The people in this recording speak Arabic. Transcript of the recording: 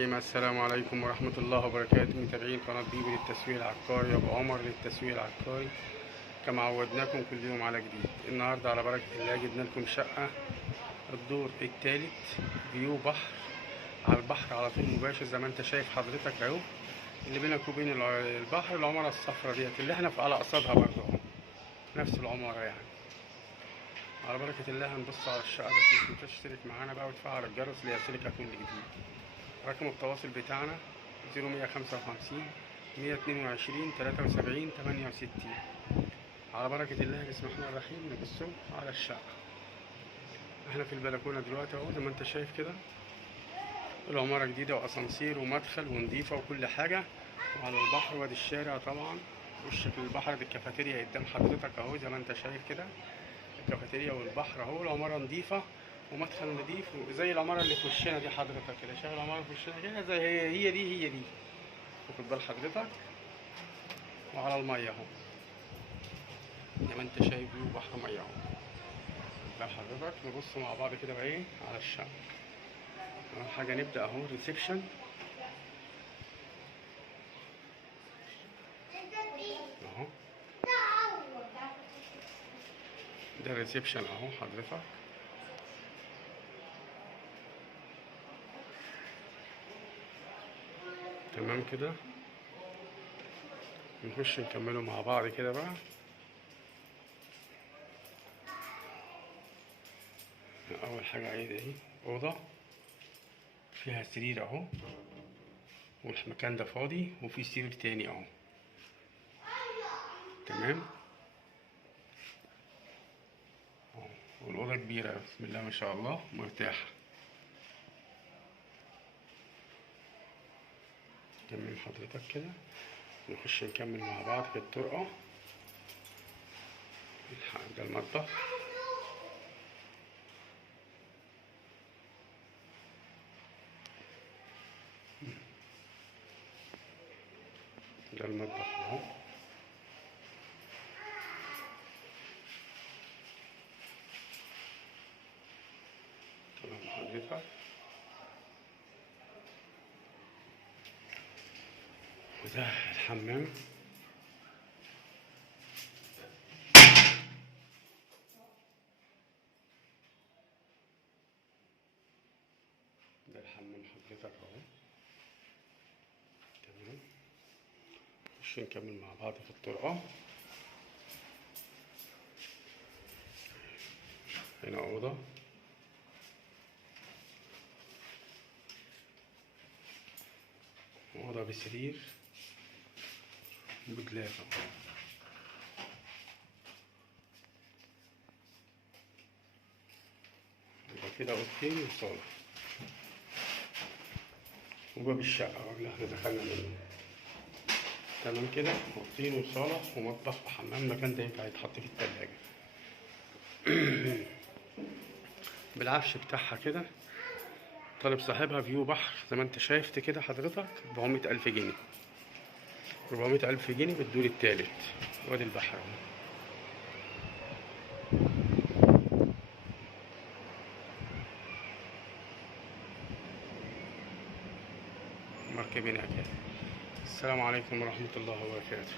الرحيم. السلام عليكم ورحمة الله وبركاته، متابعين قناة بيبي للتسويق العقاري، أبو عمر للتسويق العقاري. كما عودناكم كل يوم على جديد. النهاردة على بركة الله جبنا لكم شقة الدور الثالث، فيو بحر، على البحر على طول مباشر زي ما انت شايف حضرتك اهو، اللي بينك وبين البحر العمارة الصفرا ديت اللي احنا على قصادها برضه اهو، نفس العمارة يعني. على بركة الله هنبص على الشقة، بس مش تنساش تشترك معانا بقى وتفعل الجرس ليصلك كل جديد. رقم التواصل بتاعنا 0155 122 73 68. على بركة الله بسم الله الرحمن الرحيم. نبصوا على الشقة، احنا في البلكونة دلوقتي اهو زي ما انت شايف كده. العمارة جديدة واسانسير ومدخل ونضيفة وكل حاجة، وعلى البحر وادي الشارع طبعا، وشك للبحر. دي الكافيتيريا قدام حضرتك اهو زي ما انت شايف كده، الكافيتيريا والبحر اهو. العمارة نضيفة ومدخل نضيف زي العمارة اللي في وشنا دي حضرتك كده، شايف العمارة في وشنا كده زي هي دي. واخد بال حضرتك، وعلى المية اهو زي ما انت شايف، فيو بحر مية اهو. بال حضرتك نبص مع بعض كده بقى ايه على الشقة. اول حاجة نبدأ اهو ريسبشن اهو، ده الريسبشن اهو حضرتك. تمام كده، نخش نكمله مع بعض كده بقى. اول حاجة عايز اهي اوضة فيها سرير اهو، والمكان ده فاضي وفي سرير تاني اهو. تمام اهو، والأوضة كبيرة بسم الله ما شاء الله مرتاحة. تمام حضرتك كده، نخش نكمل مع بعض في الطرقة. ده المطبخ، ده المطبخ اهو. تمام حضرتك، وده الحمام. ده الحمام حضرتك اهو. تمام، نخش نكمل مع بعض في الطرقة. هنا أوضة، أوضة بسرير وبدلاب اهو. يبقى كده أوضتين وصالة، وباب الشقة اللي احنا دخلنا منه. تمام كده، أوضتين وصالة ومطبخ وحمام. المكان ده ينفع يتحط فيه التلاجة. بالعفش بتاعها كده. طالب صاحبها فيو بحر زي ما انت شايفت كده حضرتك، 400,000 جنيه. 400,000 جنيه بالدور التالت، وادي البحر اهو. مركبين كده. السلام عليكم ورحمة الله وبركاته.